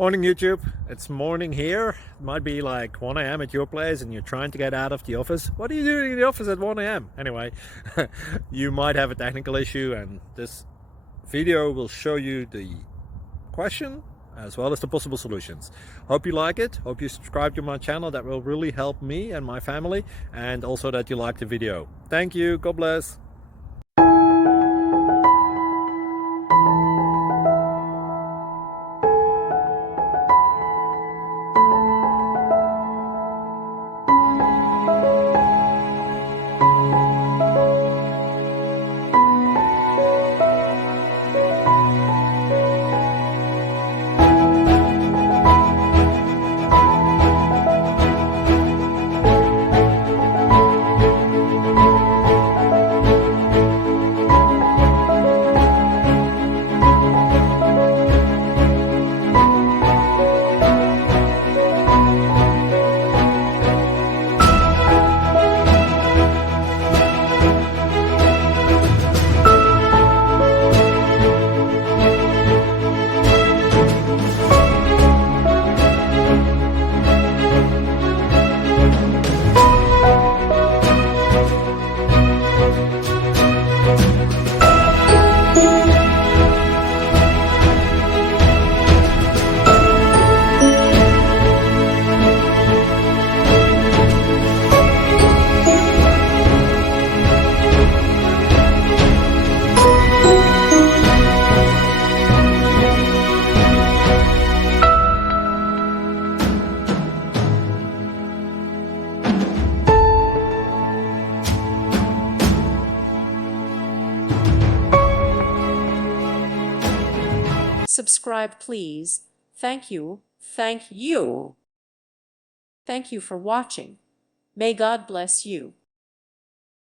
Morning YouTube, it's morning here. It might be like 1 a.m. at your place and you're trying to get out of the office. What are you doing in the office at 1 a.m.? Anyway, you might have a technical issue and this video will show you the question as well as the possible solutions. Hope you like it, hope you subscribe to my channel. That will really help me and my family, and also that you like the video. Thank you, God bless. Subscribe, please. Thank you. Thank you. Thank you for watching. May God bless you.